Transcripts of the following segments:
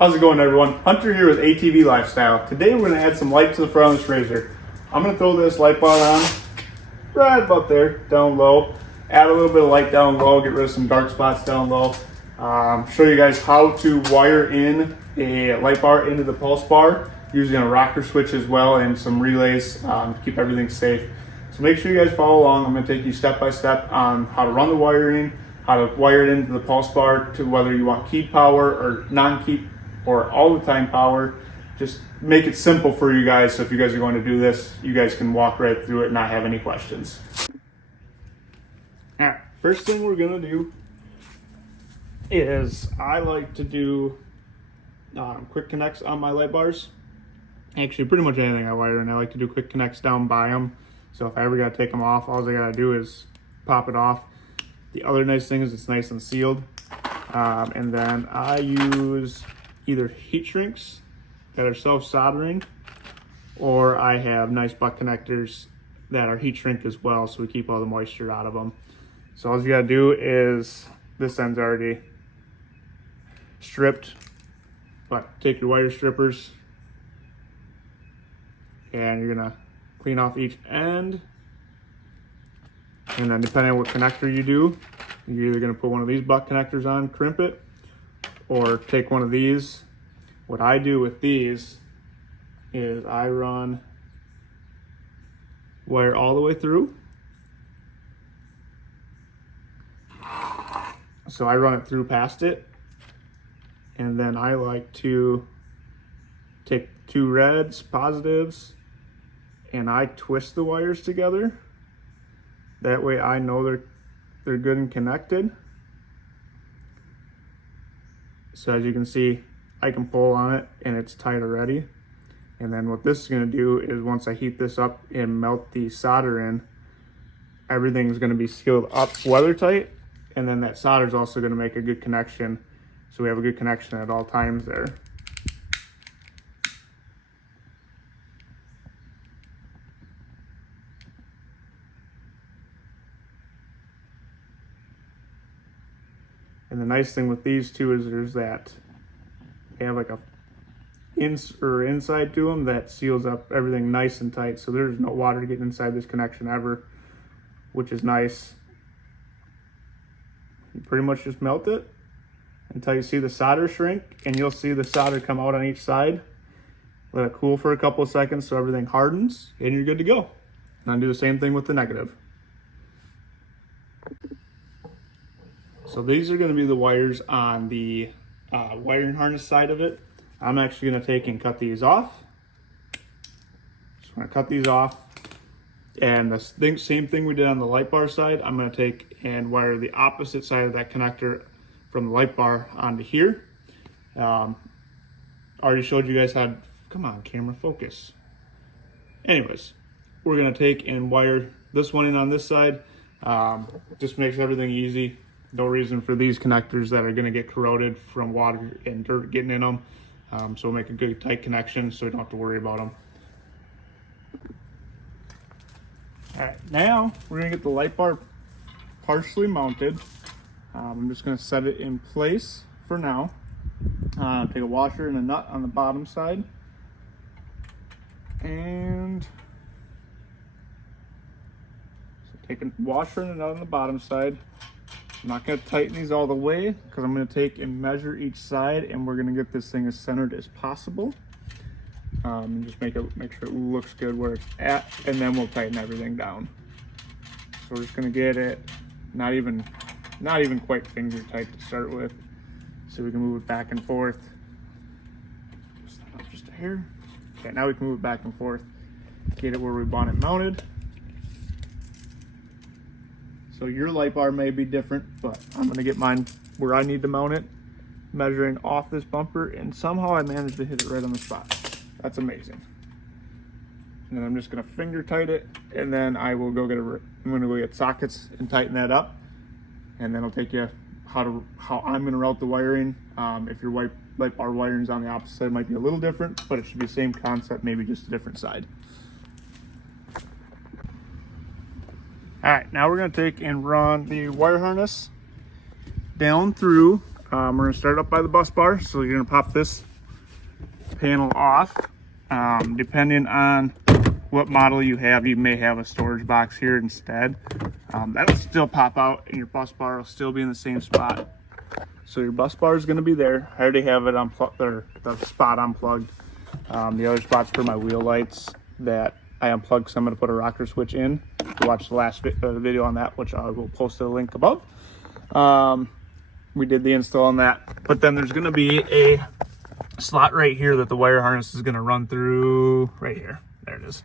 How's it going, everyone? Hunter here with ATV Lifestyle. Today we're going to add some light to the front of this RZR. I'm going to throw this light bar on right about there, down low. Add a little bit of light down low, get rid of some dark spots down low. Show you guys how to wire in a light bar into the pulse bar using a rocker switch as well and some relays to keep everything safe. So make sure you guys follow along. I'm going to take you step by step on how to run the wiring, how to wire it into the pulse bar, to whether you want keyed power or non-keyed or all the time power. Just make it simple for you guys, so if you guys are going to do this, you guys can walk right through it and not have any questions. All right, first thing we're gonna do is I like to do quick connects on my light bars. Actually, pretty much anything I wire in, I like to do quick connects down by them. So if I ever gotta take them off, all I gotta do is pop it off. The other nice thing is it's nice and sealed. And then I use either heat shrinks that are self-soldering, or I have nice butt connectors that are heat shrink as well, so we keep all the moisture out of them. So all you gotta do is, this end's already stripped, but take your wire strippers and you're gonna clean off each end. And then depending on what connector you do, you're either gonna put one of these butt connectors on, crimp it, or take one of these. What I do with these is I run wire all the way through. So I run it through past it. And then I like to take two reds, positives, and I twist the wires together. That way I know they're good and connected. So as you can see, I can pull on it and it's tight already. And then what this is going to do is once I heat this up and melt the solder in, everything's going to be sealed up weather tight, and then that solder is also going to make a good connection, so we have a good connection at all times there. And the nice thing with these two is there's that they have like a inside to them that seals up everything nice and tight, so there's no water getting inside this connection ever, which is nice. You pretty much just melt it until you see the solder shrink, and you'll see the solder come out on each side. Let it cool for a couple of seconds so everything hardens, and you're good to go. And I do the same thing with the negative. So these are going to be the wires on the wiring harness side of it. I'm actually going to take and cut these off. Just want to cut these off. And the same thing we did on the light bar side, I'm going to take and wire the opposite side of that connector from the light bar onto here. Already showed you guys how, come on camera, focus. Anyways, we're going to take and wire this one in on this side. Just makes everything easy. No reason for these connectors that are going to get corroded from water and dirt getting in them. So we'll make a good tight connection so we don't have to worry about them. All right, now we're going to get the light bar partially mounted. I'm just going to set it in place for now. Take a washer and a nut on the bottom side. And so take a washer and a nut on the bottom side. I'm not going to tighten these all the way because I'm going to take and measure each side, and we're going to get this thing as centered as possible. And just make sure it looks good where it's at, and then we'll tighten everything down. So we're just going to get it not even quite finger tight to start with, so we can move it back and forth. Just a hair. Okay, now we can move it back and forth, get it where we want it mounted. So your light bar may be different, but I'm going to get mine where I need to mount it, measuring off this bumper, and somehow I managed to hit it right on the spot. That's amazing. And then I'm just going to finger tight it, and then I will go get I'm going to go get sockets and tighten that up, and then I'll take you how I'm going to route the wiring. If your light bar wiring is on the opposite side, it might be a little different, but it should be the same concept, maybe just a different side. All right, now we're going to take and run the wire harness down through. We're going to start up by the bus bar. So you're going to pop this panel off. Depending on what model you have, you may have a storage box here instead. That'll still pop out and your bus bar will still be in the same spot. So your bus bar is going to be there. I already have it unplugged, or the spot unplugged. The other spot's for my wheel lights that I unplugged, so I'm going to put a rocker switch in. Watch the last video on that, which I will post a link above. We did the install on that, but then there's going to be a slot right here that the wire harness is going to run through right here. There it is,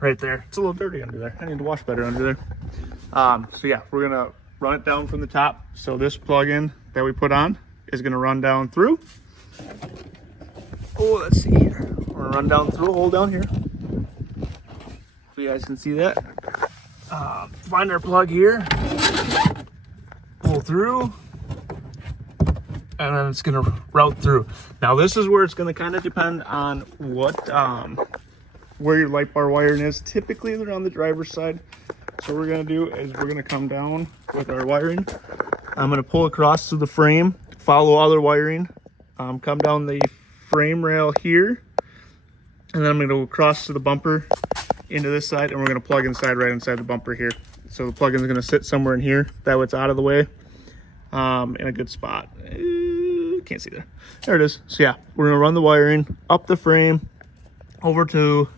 right there. It's a little dirty under there. I need to wash better under there. So yeah, we're going to run it down from the top. So this plug-in that we put on is going to run down through. Oh, let's see here. We're going to run down through a hole down here, so you guys can see that. Find our plug here, pull through, and then it's going to route through. Now this is where it's going to kind of depend on what where your light bar wiring is. Typically they're on the driver's side. So what we're going to do is we're going to come down with our wiring. I'm going to pull across to the frame, follow other wiring, come down the frame rail here, and then I'm going to go across to the bumper into this side, and we're going to plug inside right inside the bumper here. So the plug-in is going to sit somewhere in here, that way it's out of the way, in a good spot. Can't see there. There it is. So yeah, we're going to run the wiring up the frame over to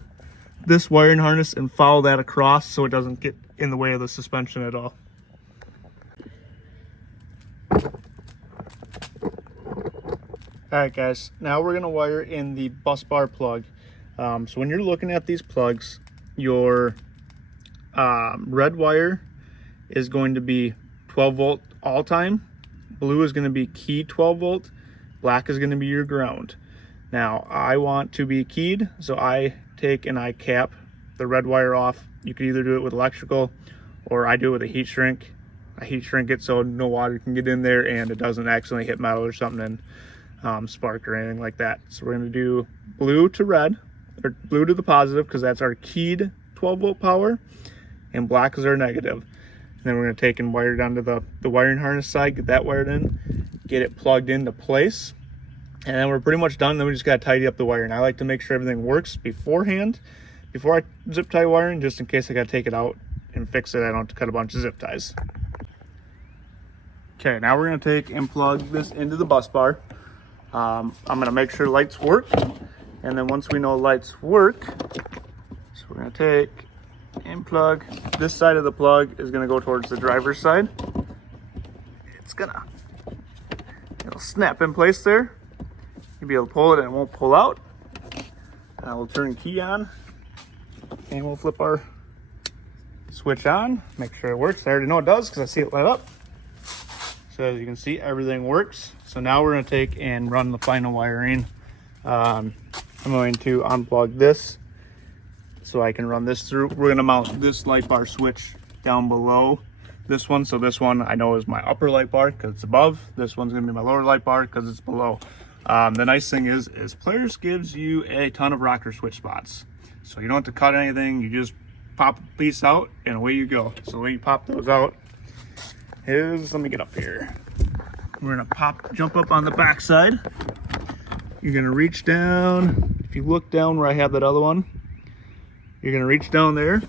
this wiring harness and follow that across so it doesn't get in the way of the suspension at all. Alright guys, now we're going to wire in the bus bar plug. So when you're looking at these plugs, your red wire is going to be 12 volt all time, blue is going to be keyed 12 volt, black is going to be your ground. Now I want to be keyed, so I take and I cap the red wire off. You could either do it with electrical or I do it with a heat shrink. I heat shrink it so no water can get in there and it doesn't accidentally hit metal or something and spark or anything like that. So we're going to do blue to red, or blue to the positive, because that's our keyed 12 volt power, and black is our negative. And then we're going to take and wire it down to the wiring harness side, get that wired in, get it plugged into place, and then we're pretty much done. Then we just got to tidy up the wiring. I like to make sure everything works beforehand, before I zip tie wiring, just in case I got to take it out and fix it. I don't have to cut a bunch of zip ties. Okay, now we're going to take and plug this into the bus bar. I'm going to make sure lights work, and then once we know lights work, so we're going to take and plug. This side of the plug is going to go towards the driver's side. It'll snap in place there. You'll be able to pull it and it won't pull out. And we'll turn the key on and we'll flip our switch on, make sure it works. I already know it does because I see it light up. So as you can see, everything works. So now we're going to take and run the final wiring. I'm going to unplug this so I can run this through. We're going to mount this light bar switch down below this one. So this one I know is my upper light bar because it's above. This one's going to be my lower light bar because it's below. The nice thing is Polaris gives you a ton of rocker switch spots. So you don't have to cut anything. You just pop a piece out and away you go. So when you pop those out, let me get up here. We're gonna jump up on the back side. You're gonna reach down. If you look down where I have that other one, you're gonna reach down there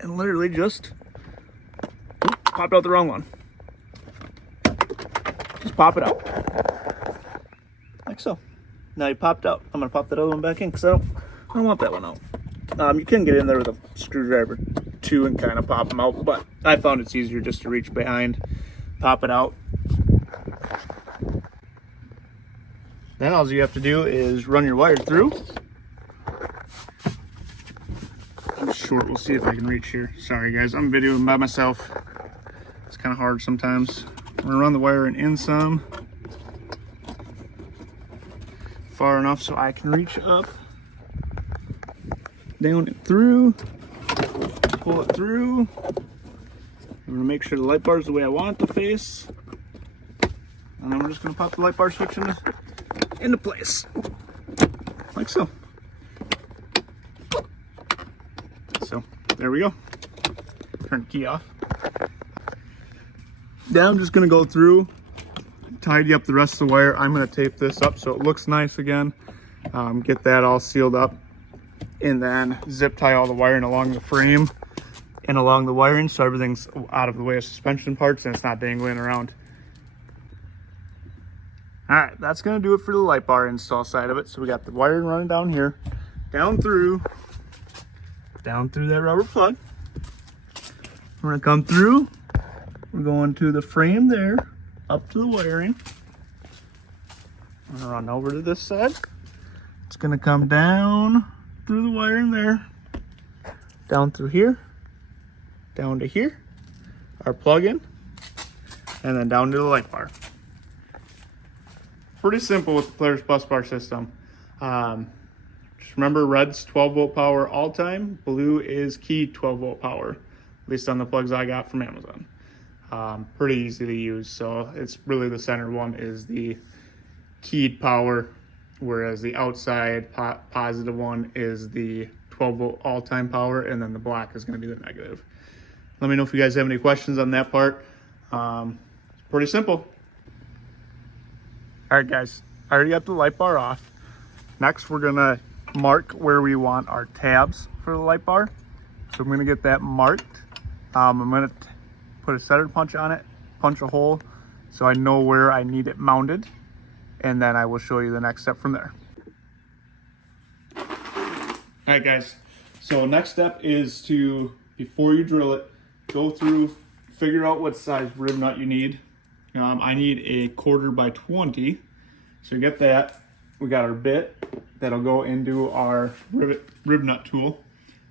and literally just popped out the wrong one. Just pop it out like so. Now you popped out. I'm gonna pop that other one back in because I don't want that one out. You can get in there with a screwdriver too and kind of pop them out, but I found it's easier just to reach behind, pop it out. Then all you have to do is run your wire through. I'm short, we'll see if I can reach here. Sorry guys, I'm videoing by myself. It's kind of hard sometimes. I'm gonna run the wire in some, far enough so I can reach up, down and through, pull it through. I'm gonna make sure the light bar is the way I want it to face, and then we're just gonna pop the light bar switch into place, like so. So there we go. Turn the key off. Now I'm just gonna go through, tidy up the rest of the wire. I'm going to tape this up so it looks nice again. Get that all sealed up, and then zip tie all the wiring along the frame and along the wiring so everything's out of the way of suspension parts and it's not dangling around. All right, that's going to do it for the light bar install side of it. So we got the wiring running down here, down through that rubber plug. We're going to come through. We're going to the frame there, up to the wiring. I'm going to run over to this side. It's going to come down through the wiring there, down through here, down to here, our plug-in, and then down to the light bar. Pretty simple with the Polaris bus bar system. Just remember, red's 12 volt power all time, blue is keyed 12 volt power, at least on the plugs I got from Amazon. Pretty easy to use, so it's really the center one is the keyed power, whereas the outside positive one is the 12 volt all time power, and then the black is going to be the negative. Let me know if you guys have any questions on that part. It's pretty simple. All right, guys, I already got the light bar off. Next, we're gonna mark where we want our tabs for the light bar. So I'm gonna get that marked. I'm gonna put a center punch on it, punch a hole so I know where I need it mounted, and then I will show you the next step from there. All right, guys, so next step is to, before you drill it, go through, figure out what size rib nut you need. I need a 1/4 by 20, so get that. We got our bit that'll go into our rib nut tool.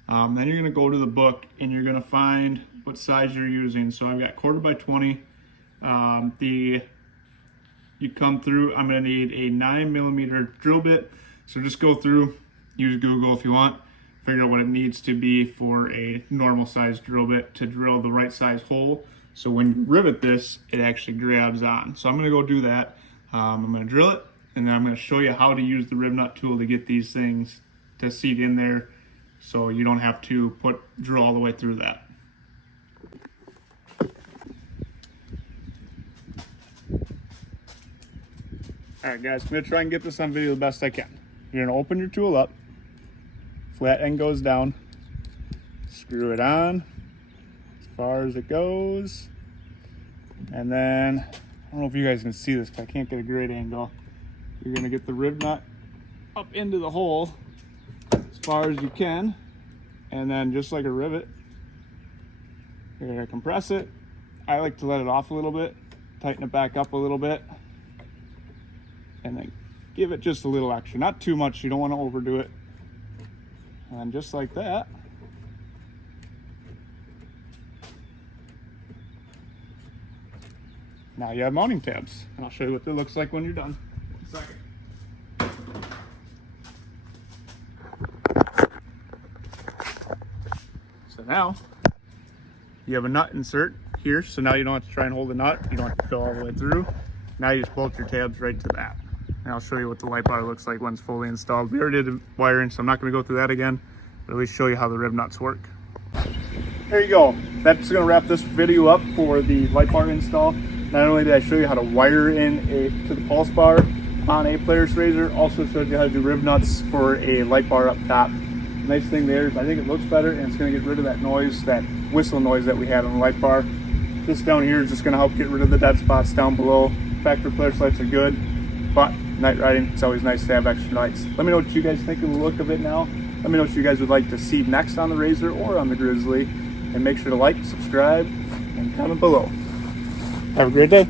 Then you're gonna go to the book and you're gonna find what size you're using. So I've got 1/4 by 20. You come through, I'm gonna need a 9mm drill bit. So just go through, use Google if you want, figure out what it needs to be for a normal size drill bit to drill the right size hole. So when you rivet this, it actually grabs on. So I'm gonna go do that. I'm gonna drill it, and then I'm gonna show you how to use the rib nut tool to get these things to seat in there so you don't have to drill all the way through that. All right, guys, I'm gonna try and get this on video the best I can. You're gonna open your tool up, flat end goes down, screw it on as far as it goes, and then I don't know if you guys can see this because I can't get a great angle. You're gonna get the rib nut up into the hole as far as you can, and then just like a rivet, you're gonna compress it. I like to let it off a little bit, tighten it back up a little bit, and then give it just a little extra, not too much, you don't want to overdo it. And just like that, now you have mounting tabs, and I'll show you what it looks like when you're done. 1 second. So now you have a nut insert here, so now you don't have to try and hold the nut, you don't have to go all the way through. Now you just bolt your tabs right to that. And I'll show you what the light bar looks like when it's fully installed. We already did the wiring, so I'm not going to go through that again, but at least show you how the rib nuts work. There you go. That's going to wrap this video up for the light bar install. Not only did I show you how to wire in to the pulse bar on a Polaris RZR, also showed you how to do rib nuts for a light bar up top. The nice thing there is I think it looks better, and it's going to get rid of that noise, that whistle noise that we had on the light bar. This down here is just going to help get rid of the dead spots down below. Factory Polaris lights are good, but night riding, it's always nice to have extra lights. Let me know what you guys think of the look of it now. Let me know what you guys would like to see next on the RZR or on the Grizzly. And make sure to like, subscribe, and comment below. Have a great day.